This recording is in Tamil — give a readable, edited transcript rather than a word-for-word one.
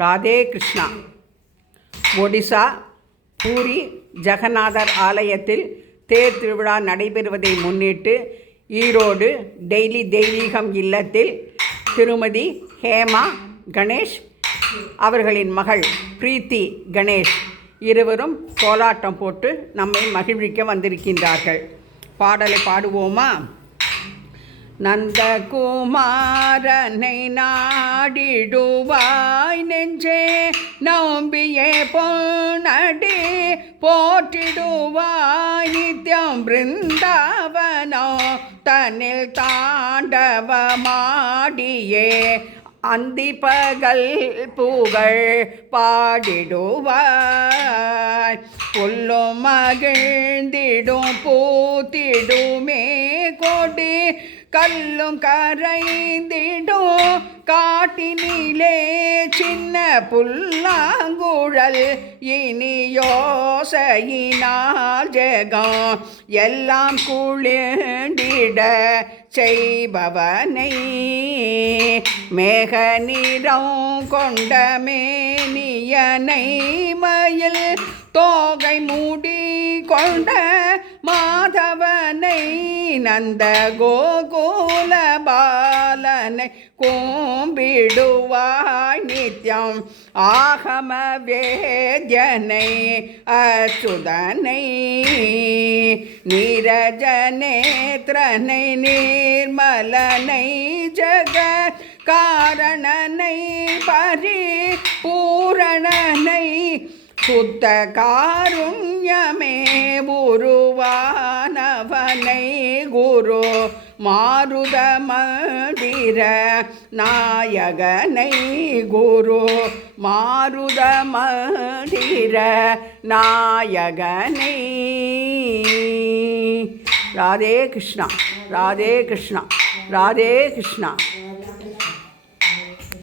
ராதே கிருஷ்ணா. ஒடிசா பூரி ஜெகநாதர் ஆலயத்தில் தேர் திருவிழா நடைபெறுவதை முன்னிட்டு ஈரோடு டெய்லி தெய்வீகம் இல்லத்தில் திருமதி ஹேமா கணேஷ் அவர்களின் மகள் பிரீத்தி கணேஷ் இருவரும் கோலாட்டம் போட்டு நம்மை மகிழ்விக்க வந்திருக்கின்றார்கள். பாடலை பாடுவோமா? நந்தகுமாரனை நாடிடுவாய் நெஞ்சே, நம்பியே பொன்னடி போற்றிடுவாய் நித்யம் பிருந்தாவனோ தன்னில் தாண்டவமாடியே அந்தி பகல் புகழ் பாடிடுவாய். புல்லும் மகிழ்ந்திடும் பூத்திடுமே கொடி, கல்லும் கரைந்திடும் காட்டினிலே சின்ன புல்லாங்குழல் இனி யோசையினால் ஜெகம் எல்லாம் குளிர்ந்திட செய்பவனை, மேக நிறம் கொண்ட மேனியனை மயில் தோகை மூடி கொண்ட மாதவனை, நந்த கோகுல பாலனை கும்பிடுவாய் நித்யம் ஆகம வேத்யனை அச்சுதனை, நீரஜநேத்ரனை நிர்மலனை ஜகத் காரணனை பரிபூரணனை, சுத்த காருண்யமே உருவானவனை, குரு மாருத மந்திர நாயகனை, குரு மாருத மந்திர நாயகனை. ராதே கிருஷ்ணா, ராதே கிருஷ்ணா, ராதே கிருஷ்ணா.